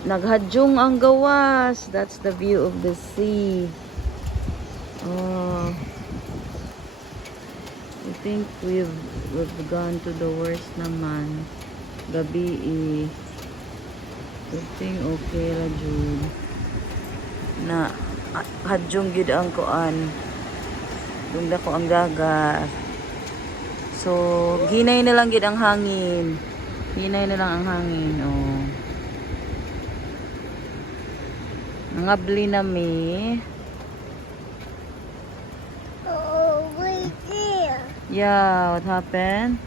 Naghadyong ang gawas. That's the view of the sea. Oh, I think we've gone to the worst naman. Gabi eh. I think okay ra jud. Na hadyong gid ang kuan. Dungda ko ang dagat. So, hinay na lang gid ang hangin. Hinay na lang ang hangin, oh. Nangabli na mi. Oh, right there. Yeah, what happened?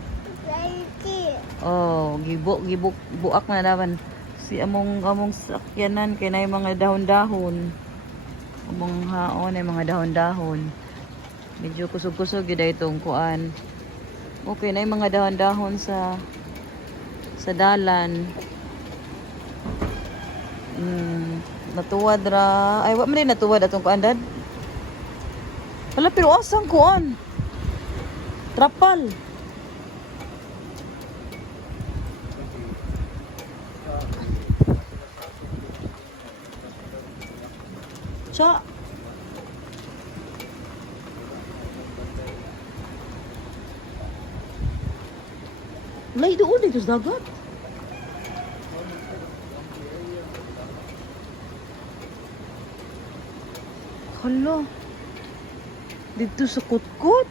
Right there. Oh, buak na dawan. Si among sakyanan kay nay mga dahon-dahon. Among haon ay mga dahon-dahon. Medyo kusog-kusog gid itong kuan. Okay na mga dahon-dahon sa dalan. Natuwad ra. Ay, wa man din natuwad atong kuan dad. Wala pero asang kuan. Trapal. Sa lay doon dito sa dagat. Hala. Dito sa kutkot.